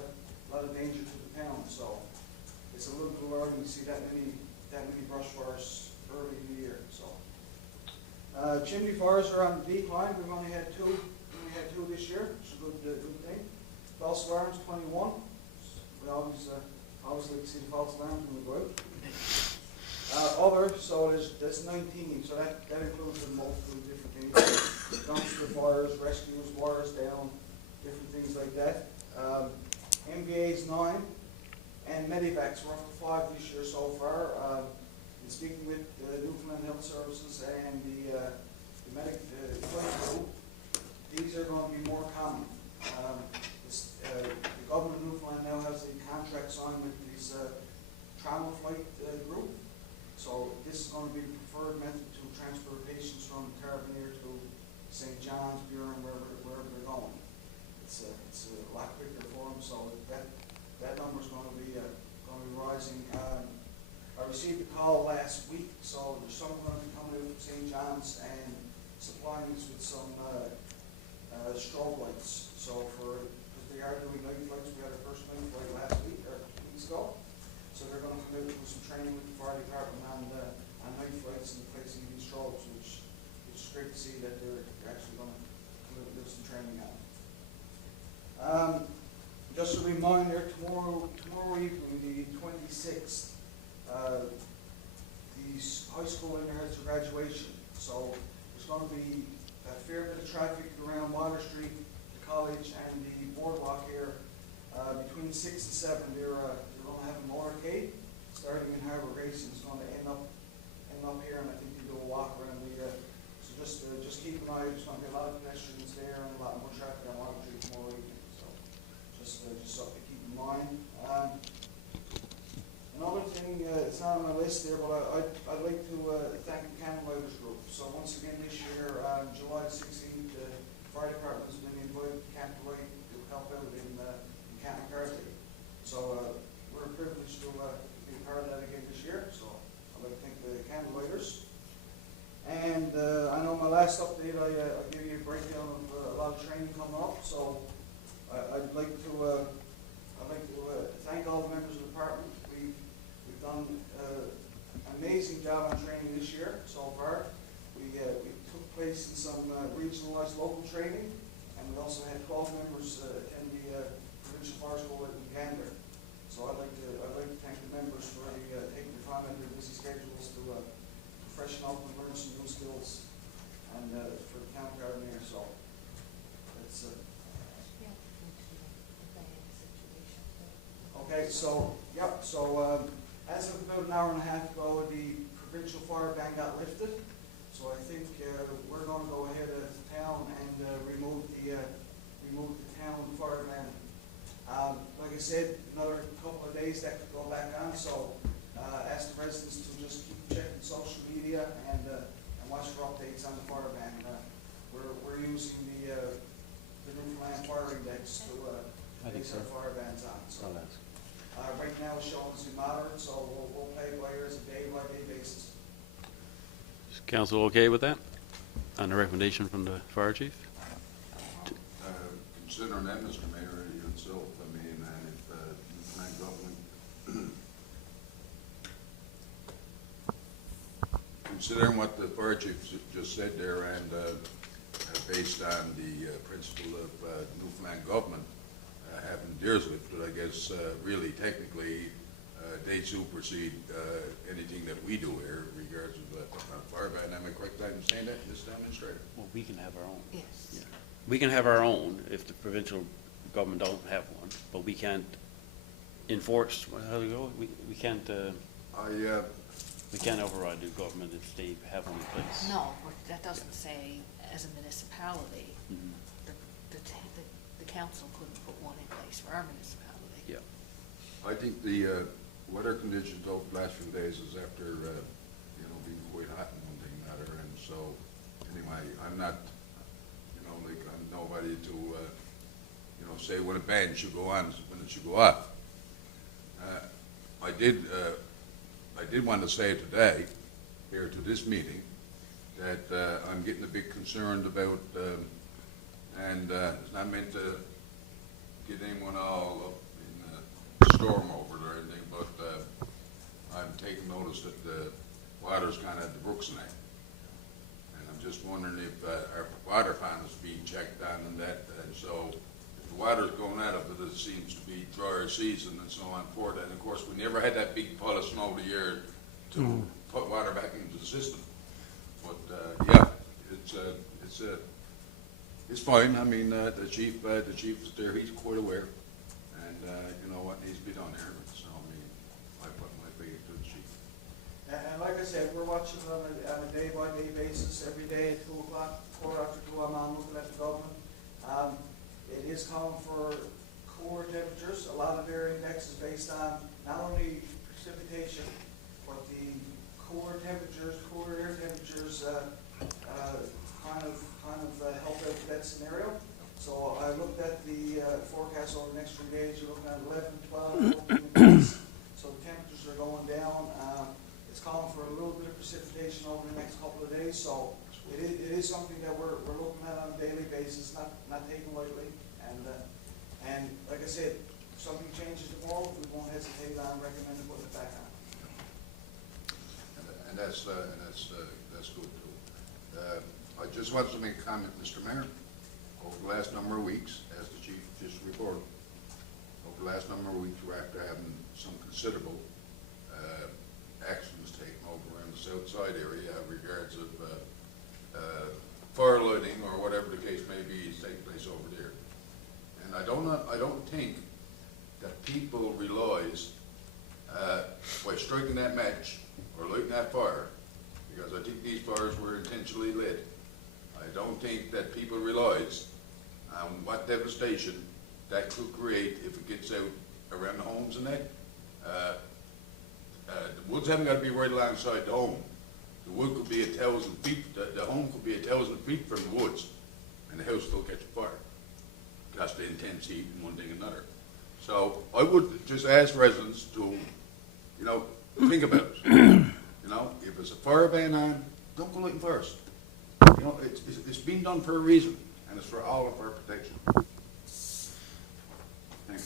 of danger to the town. So it's a little bit alarming to see that many brush fires early in the year. So chimney fires are on the decline. We've only had 2. We had 2 this year, which is a good thing. False alarms 21. We always like to see the false alarms when we go out. Other, so there's 19, so that includes a multiple different things, dumpster fires, rescues, waters down, different things like that. MBA's 9, and Medivacs, we're up to 5 this year so far. In speaking with Newfoundland Health Services and the medic flight crew, these are going to be more common. The government of Newfoundland now has a contract signed with this trauma flight group. So this is going to be the preferred method to transfer patients from Carbonear to St. John's, Buren, wherever they're going. It's a lot quicker for them, so that number is going to be rising. I received a call last week, so there's someone going to be coming in from St. John's and supplying us with some strobe lights. So because they are doing night flights, we had our first night flight last week or 2 weeks ago. So they're going to come in with some training with the fire department on night flights and placing these strobes, which is great to see that they're actually going to do some training on. Just a reminder, tomorrow evening, the 26th, the high school in there has a graduation. So there's going to be a fair bit of traffic around Water Street, the college, and the boardwalk here. Between 6 and 7, they're going to have a motorcade starting in Harbour Racing. It's going to end up here, and I think they do a walk around the. So just keep an eye. There's going to be a lot of pedestrians there and a lot more traffic on Water Street tomorrow evening. So just something to keep in mind. Another thing, it's not on my list there, but I'd like to thank the Candlelighters Group. So once again this year, July 16th, the fire department has been invited to Candlelight to help out in Camp McCarthy. So we're privileged to be part of that again this year. So I'd like to thank the Candlelighters. And I know my last update, I'll give you a breakdown of a lot of training coming up. So I'd like to thank all the members of the department. We've done an amazing job on training this year so far. We took place in some regionalized local training, and we also had 12 members attend the provincial fire school in Gander. So I'd like to thank the members for taking the time out of their busy schedules to freshen up and learn some new skills and for the county Carbonear. So it's okay. So yep. So as of about an hour and a half ago, the provincial fire ban got lifted. So I think we're going to go ahead as a town and remove the town fire ban. Like I said, another couple of days that could go back on. So ask the residents to just keep checking social media and watch for updates on the fire ban. We're using the Newfoundland Fire Index to base our fire bans on. So right now it's showing us in moderate, so we'll play it by ear as a day-by-day basis. Is council okay with that? On the recommendation from the fire chief? Considering that, Mr. Mayor, itself, I mean, and if Newfoundland government, considering what the fire chief just said there, and based on the principle of Newfoundland government having deers with, but I guess really technically they supersede anything that we do here in regards to fire ban. Am I correct in saying that, Mr. Administrator? Well, we can have our own. Yes. Yeah. We can have our own if the provincial government don't have one, but we can't enforce, how do you go? We can't, we can't override the government if they have one in place. No, but that doesn't say as a municipality, Mhm. the council couldn't put one in place for our municipality. Yeah. I think the weather conditions over the last few days is after, being quite hot and one thing or another, and so, anyway, I'm not, like, I'm nobody to, say when a ban should go on, when it should go off. I did want to say today, here to this meeting, that I'm getting a bit concerned about, and it's not meant to get anyone all up in a storm over it or anything, but I'm taking notice that the water's kind of at the brooks tonight. And I'm just wondering if our water fan is being checked on and that, and so if the water's going out of it, it seems to be drier season and so on forth. And of course, we never had that big pile of snow the year to put water back into the system. But yeah, it's fine. I mean, the chief is there. He's quite aware, and you know what needs to be done here. So I mean, I put my faith to the chief. And like I said, we're watching it on a day-by-day basis. Every day at 2 o'clock, quarter after 2, I'm on looking at the government. It is calling for cooler temperatures. A lot of their index is based on not only precipitation, but the cooler air temperatures, kind of help out with that scenario. So I looked at the forecast over the next few days. You're looking at 11, 12, 14 degrees. So the temperatures are going down. It's calling for a little bit of precipitation over the next couple of days. So it is something that we're looking at on a daily basis, not taken lightly. And like I said, if something changes tomorrow, we won't hesitate on recommending putting it back on. And that's good too. I just want to make a comment, Mr. Mayor. Over the last number of weeks, as the chief just reported, over the last number of weeks, we're after having some considerable actions taken over in the south side area in regards of fire lighting or whatever the case may be is taking place over there. And I don't think that people realize by striking that match or lighting that fire, because I think these fires were intentionally lit. I don't think that people realize what devastation that could create if it gets out around the homes and that. The woods haven't got to be right alongside the home. The wood could be 1,000 feet, the home could be 1,000 feet from the woods, and the house still catch fire. That's the intense heat and one thing and another. So I would just ask residents to, think about it. If it's a fire ban on, don't go lighting fires. It's been done for a reason, and it's for all of our protection. Thank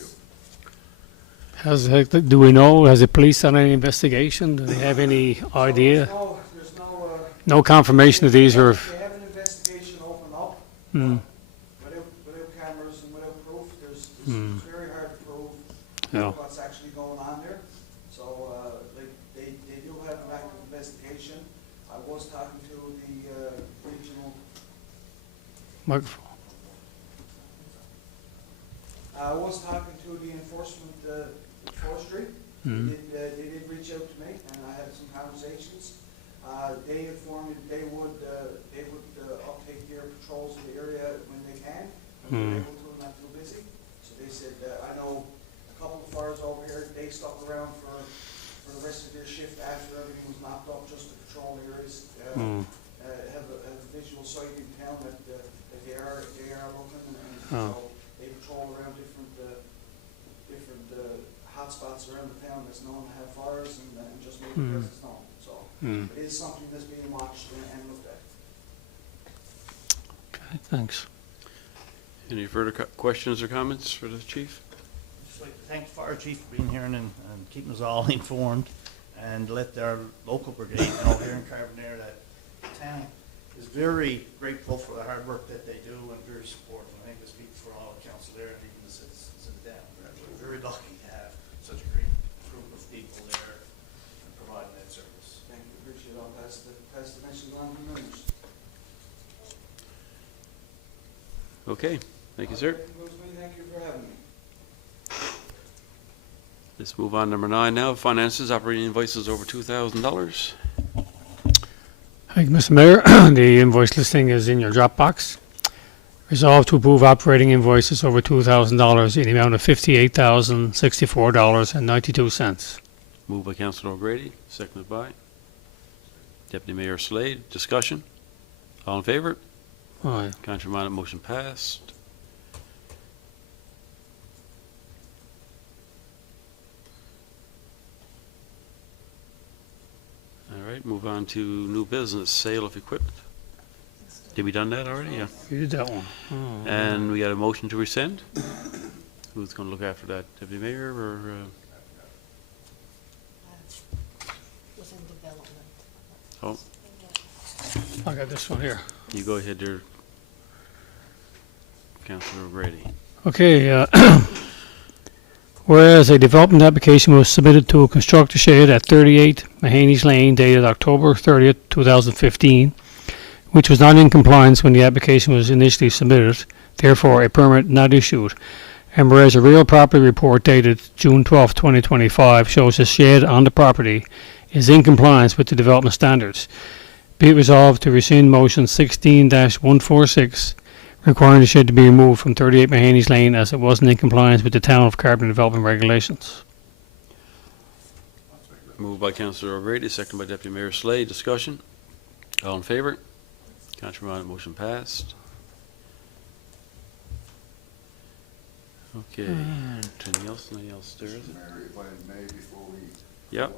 you. Do we know, has the police done any investigation? Do they have any idea? There's No confirmation that these are, They have an investigation open up. Without cameras and without proof, it's very hard to prove Yeah. what's actually going on there. So, they do have an active investigation. I was talking to the regional, Microphone. I was talking to the enforcement, forestry. Mm. They did reach out to me, and I had some conversations. They informed me they would uptake their patrols of the area when they can, when they're able to, not too busy. So they said, I know a couple of fires over here, they stuck around for the rest of their shift after everything was knocked up, just to patrol areas. Have a visual sight in town that they are looking, and so they patrol around different hotspots around the town that's known to have fires, and just make the presence known. So it is something that's being watched and looked at. Okay, thanks. Any further questions or comments for the chief? Just like to thank the fire chief for being here and keeping us all informed, and let our local brigade know here in Carbonear that the town is very grateful for the hard work that they do and very supportive. I think I speak for all the council there and even the citizens of the town. We're very lucky to have such a great group of people there and providing that service. Thank you, appreciate it. I'll pass the message on to the members. Okay, thank you, sir. That concludes me. Thank you for having me. Let's move on to number 9 now. Finances, operating invoices over $2,000. Thank you, Mr. Mayor. The invoice listing is in your Dropbox. Resolved to approve operating invoices over $2,000 in the amount of $58,064.92. Moved by Councillor O'Grady, seconded by Deputy Mayor Slade. Discussion? All in favor? Aye. Contrary minded, motion passed. All right, move on to new business, sale of equipment. Did we done that already? Yeah. You did that one. Oh. And we got a motion to rescind. Who's going to look after that, Deputy Mayor or? Was in development. Oh, I got this one here. you go ahead there, Councillor O'Grady. Okay, whereas a development application was submitted to construct a shed at 38 Mahaney's Lane dated October 30th, 2015, which was not in compliance when the application was initially submitted, therefore a permit not issued. And whereas a real property report dated June 12, 2025 shows a shed on the property is in compliance with the development standards, be it resolved to rescind motion 16-146 requiring the shed to be removed from 38 Mahaney's Lane as it wasn't in compliance with the Town of Carbonear development regulations. Moved by Councillor O'Grady, seconded by Deputy Mayor Slade. Discussion? All in favor? Contrary minded, motion passed. Okay. Anything else? Anything else there, is it? Mary, if I may, before we. Yep.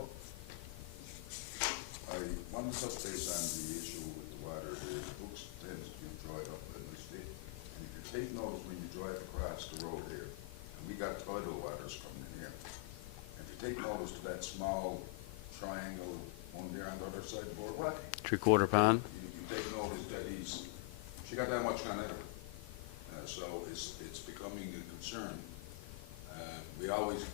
I want to touch base on the issue with the water. The books tends to be dried up in the state. And if you take notice when you drive across the road here, and we got tidal waters coming in here. If you take notice to that small triangle one there on the other side of the boardwalk, 3/4 pound. you take notice that she got that much on it. So it's becoming a concern. We always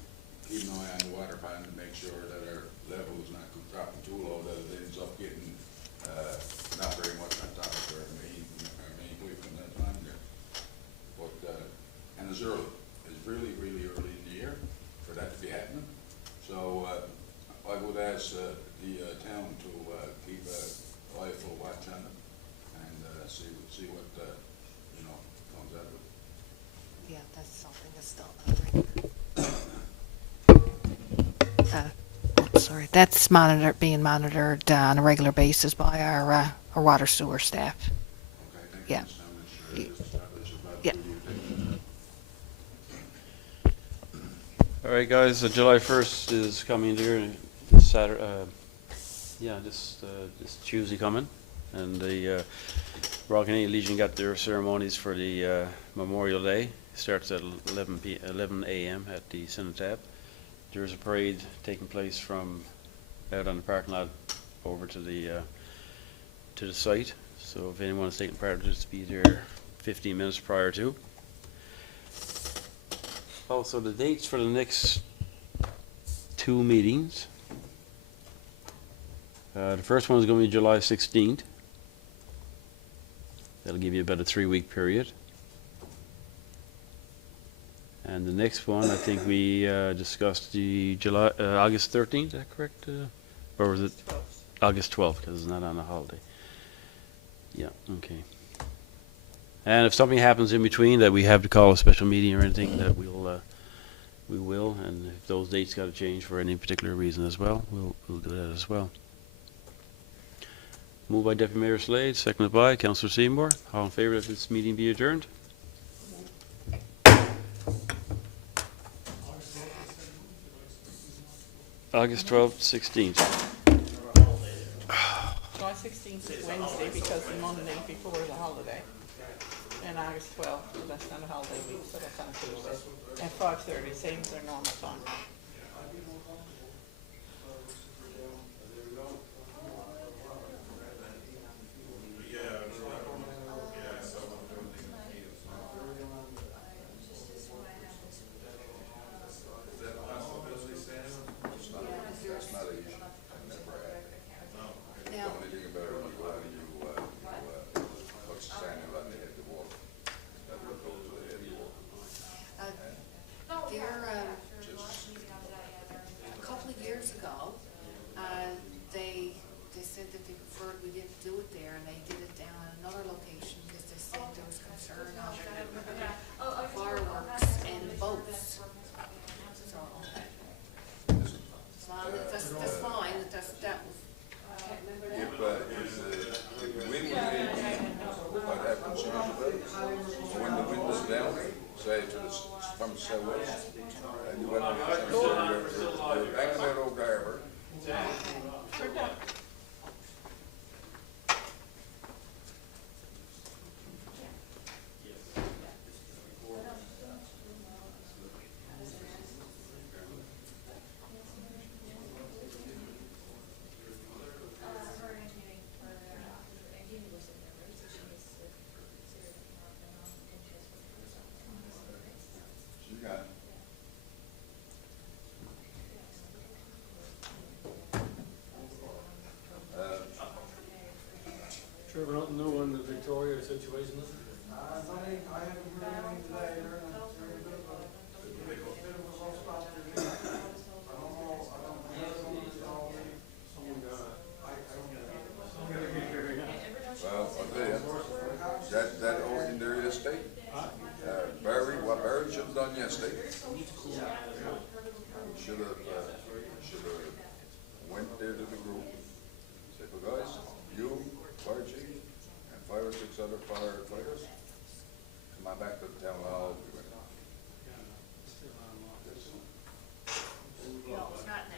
keep an eye on the water pan to make sure that our level is not dropping too low, that it ends up getting not very much on top of our main equipment that time there. But and it's early. It's really, really early in the year for that to be happening. So I would ask the town to keep an eye for watch on it and see what comes out of it. Yeah, that's something that's still sorry, that's being monitored on a regular basis by our water sewer staff. Okay, thank you. Yeah. Yeah. All right, guys, July 1st is coming here, this Saturday, this Tuesday coming, and the Royal Canadian Legion got their ceremonies for the Memorial Day. Starts at 11 a.m. at the Cenotaph. There's a parade taking place from out on the parking lot over to the site. So if anyone is taking part, just be there 15 minutes prior to. Also, the dates for the next 2 meetings The first one is going to be July 16th. That'll give you about a 3-week period. And the next one, I think we discussed the August 13th, is that correct? Or was it August 12th, because it's not on a holiday? Yeah, okay. And if something happens in between that we have to call a special meeting or anything, that we will, and if those dates got to change for any particular reason as well, we'll do that as well. Moved by Deputy Mayor Slade, seconded by Councillor Seymour. All in favour that this meeting be adjourned? August 12th, 16th. July 16th is Wednesday because the Monday before is a holiday. And August 12th, that's not a holiday week, so that's on Tuesday. And 5:30, same as their normal time. That's not an issue. I never had. The only thing about it, what's the sign on the head of the wall? That would go to the head of the wall. A couple of years ago, they said that they preferred we didn't do it there, and they did it down at another location because they said there was concern of fireworks and boats. So, that's fine, that was. If the wind was in, I'd have concerns about it. But when the wind is down, say from the southwest, and you went on you're banging that old harbor. You got it. Sure, we're not new on the Victoria situation. Nothing, I haven't heard anything today, they're in a bit of a rough spot there. I don't know, Well, I'll tell you, that old in their estate, what Barry should have done yesterday, should have went there to the group, said, well, guys, you, fire chief, and 5 or 6 other firefighters, come on back to the town hall. No, it's not now.